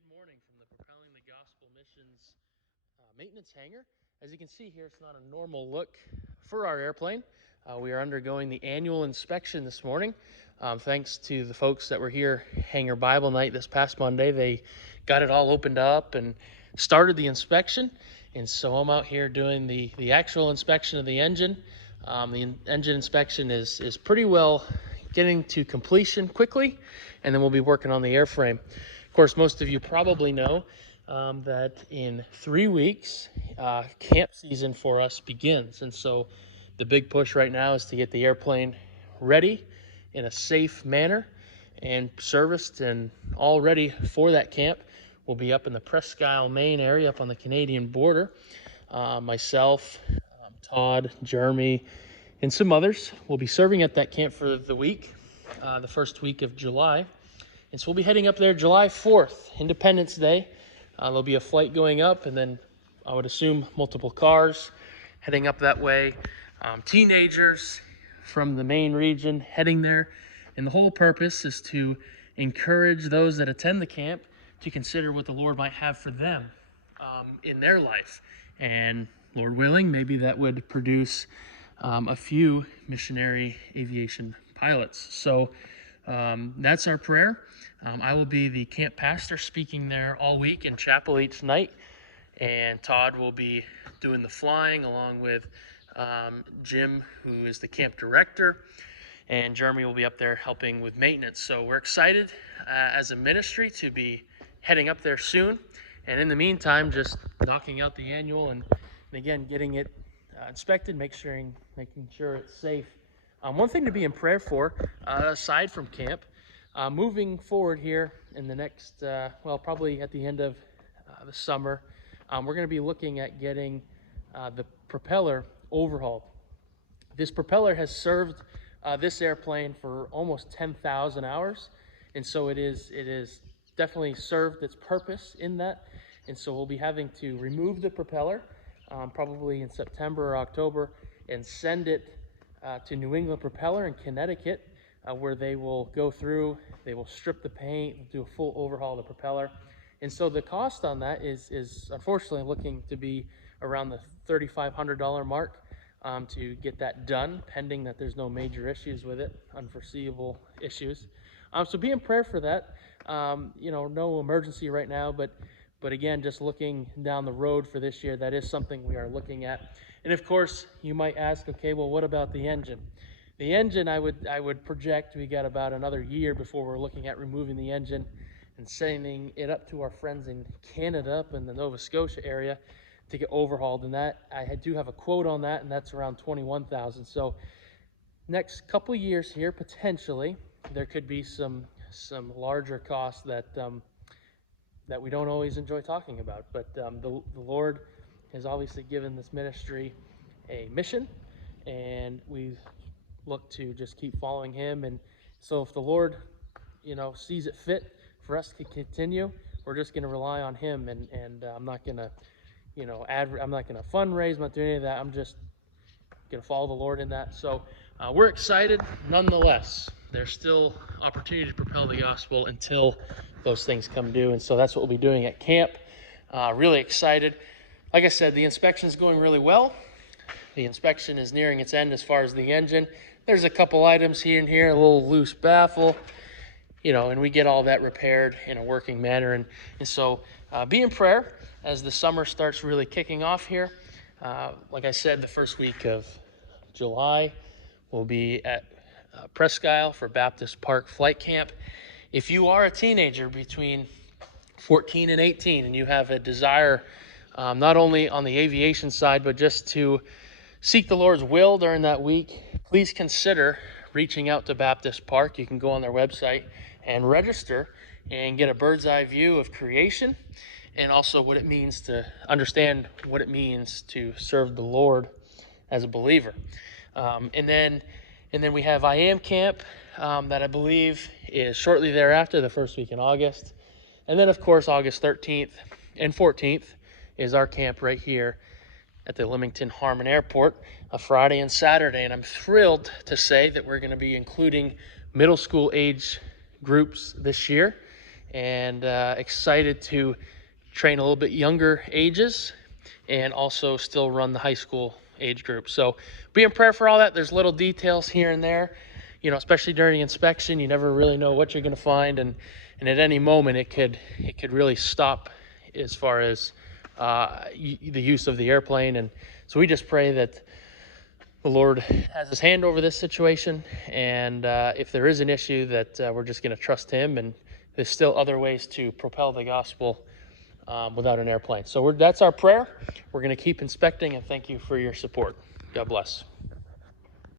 Good morning from the Propelling the Gospel Missions maintenance hangar. As you can see here, it's not a normal look for our airplane. We are undergoing the annual inspection this morning. Thanks to the folks that were here Hangar Bible Night this past Monday. They got it all opened up and started the inspection. And so I'm out here doing the actual inspection of the engine. The engine inspection is pretty well getting to completion quickly, and then we'll be working on the airframe. Of course, most of you probably know that in 3 weeks, camp season for us begins. And so the big push right now is to get the airplane ready in a safe manner and serviced and all ready for that camp. We'll be up in the Presque Isle, Maine area, up on the Canadian border. Myself, Todd, Jeremy, and some others will be serving at that camp for the week, the first week of July. And so we'll be heading up there July 4th, Independence Day. There'll be a flight going up, and then I would assume multiple cars heading up that way. Teenagers from the Maine region heading there. And the whole purpose is to encourage those that attend the camp to consider what the Lord might have for them in their life. And Lord willing, maybe that would produce a few missionary aviation pilots. So that's our prayer. I will be the camp pastor speaking there all week in chapel each night. And Todd will be doing the flying along with Jim, who is the camp director. And Jeremy will be up there helping with maintenance. So we're excited as a ministry to be heading up there soon. And in the meantime, just knocking out the annual and again, getting it inspected, making sure it's safe. One thing to be in prayer for, aside from camp, moving forward here in the next, probably at the end of the summer, we're going to be looking at getting the propeller overhauled. This propeller has served this airplane for almost 10,000 hours, and so it is definitely served its purpose in that. And so we'll be having to remove the propeller probably in September or October and send it to New England Propeller in Connecticut, where they will go through, they will strip the paint, do a full overhaul of the propeller. And so the cost on that is unfortunately looking to be around the $3,500 mark to get that done, pending that there's no major issues with it, unforeseeable issues. So be in prayer for that. No emergency right now, but again, just looking down the road for this year, that is something we are looking at. And of course, you might ask, okay, well, what about the engine? The engine, I would project we got about another year before we're looking at removing the engine and sending it up to our friends in Canada, up in the Nova Scotia area, to get overhauled. And that, I do have a quote on that, and that's around $21,000. So next couple years here, potentially, there could be some larger costs that we don't always enjoy talking about. But the Lord has obviously given this ministry a mission, and we've looked to just keep following him. And so if the Lord, sees it fit for us to continue, we're just going to rely on him. And I'm not going to, I'm not going to fundraise, I'm not doing any of that. I'm just going to follow the Lord in that. So we're excited nonetheless. There's still opportunity to propel the gospel until those things come due. And so that's what we'll be doing at camp. Really excited. Like I said, the inspection is going really well. The inspection is nearing its end as far as the engine. There's a couple items here and here, a little loose baffle, and we get all that repaired in a working manner. And so be in prayer as the summer starts really kicking off here. Like I said, the first week of July, we'll be at Presque Isle for Baptist Park Flight Camp. If you are a teenager between 14 and 18 and you have a desire not only on the aviation side, but just to seek the Lord's will during that week, please consider reaching out to Baptist Park. You can go on their website and register and get a bird's eye view of creation, and also what it means to understand what it means to serve the Lord as a believer. And then we have I Am Camp that I believe is shortly thereafter, the first week in August. And then, of course, August 13th and 14th is our camp right here at the Leamington Harmon Airport, a Friday and Saturday. And I'm thrilled to say that we're going to be including middle school age groups this year. and excited to train a little bit younger ages and also still run the high school age group. So be in prayer for all that. There's little details here and there, especially during inspection. You never really know what you're going to find, and at any moment it could really stop as far as the use of the airplane. And so we just pray that the Lord has his hand over this situation, and if there is an issue, that we're just going to trust him, and there's still other ways to propel the gospel without an airplane. So that's our prayer. We're going to keep inspecting, and thank you for your support. God bless.